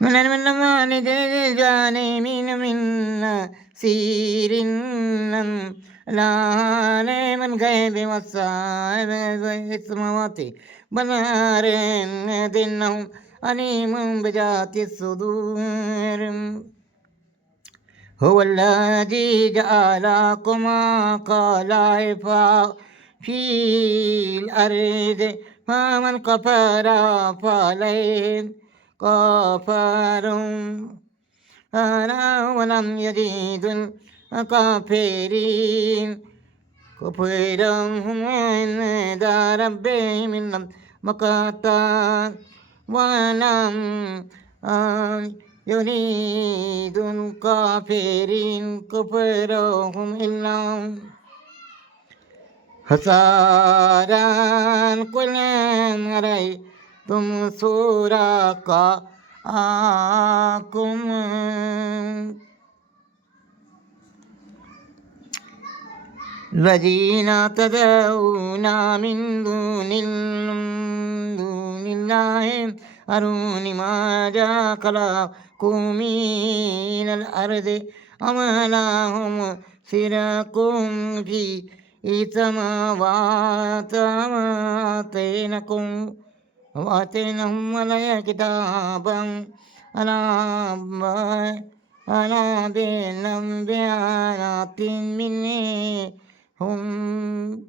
من المال جاني من سير لا من غيب والصائب السماوات بنار إنهم عليم بذات الصدور. هو الذي جعلكم خلائف في الأرض فمن كفر فعليه كفر ولم يزيد الكافرين كفرهم عند ربهم إلا مقتا ولم يريد الكافرين كفرهم إلا خسارا. قل أرأيتم شركاءكم الذين تدعون من دون الله أروني ماذا خلقوا من الأرض أم لهم شرك في السماوات وآتيناهم علي كتابا ألا بينهم بآيات مني هم